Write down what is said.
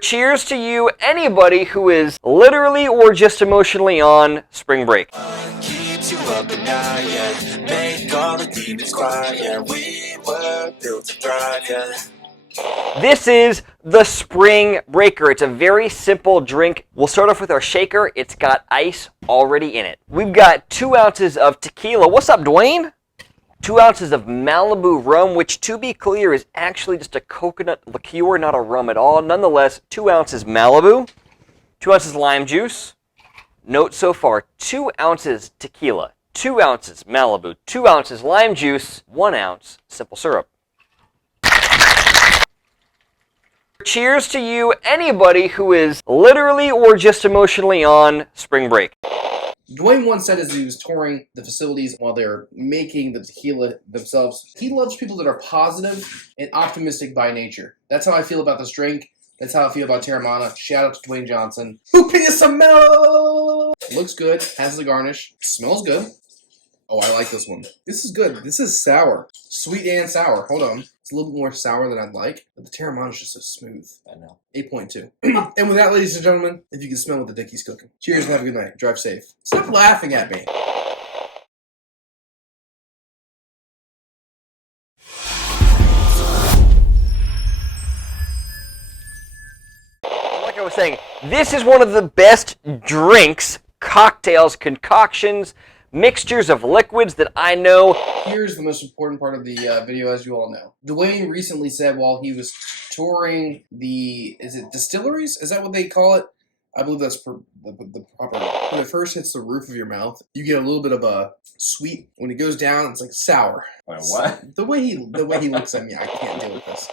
Cheers to you, anybody who is literally or just emotionally on spring break. Keeps you up at night, yeah. Make all the demons quiet, yeah. We were built to thrive, yeah. This is the Spring Breaker. It's a very simple drink. We'll start off with our shaker. It's got ice already in it. We've got 2 ounces of tequila. What's up, Dwayne? 2 ounces of Malibu rum, which, to be clear, is actually just a coconut liqueur, not a rum at all. Nonetheless, 2 ounces Malibu, 2 ounces lime juice. Note so far, 2 ounces tequila, 2 ounces Malibu, 2 ounces lime juice, 1 ounce simple syrup. Cheers to you, anybody who is literally or just emotionally on spring break. Dwayne once said as he was touring the facilities while they're making the tequila themselves, he loves people that are positive and optimistic by nature. That's how I feel about this drink. That's how I feel about Terramana. Shout out to Dwayne Johnson. Hooping us some mellow! Looks good. Has the garnish. Smells good. Oh, I like this one. This is good. This is sour. Sweet and sour. Hold on. It's a little bit more sour than I'd like, but the Terramana is just so smooth. I know. 8.2. And with that, ladies and gentlemen, if you can smell what the Dickey's cooking. Cheers and have a good night. Drive safe. Stop laughing at me. Like I was saying, this is one of the best drinks, cocktails, concoctions, mixtures of liquids that I know. Here's the most important part of the video, as you all know. Dwayne recently said while he was touring the, is it distilleries? Is that what they call it? I believe that's the proper. When it first hits the roof of your mouth, you get a little bit of a sweet. When it goes down, it's like sour. Wait, what? The way he looks at me, I can't deal with this.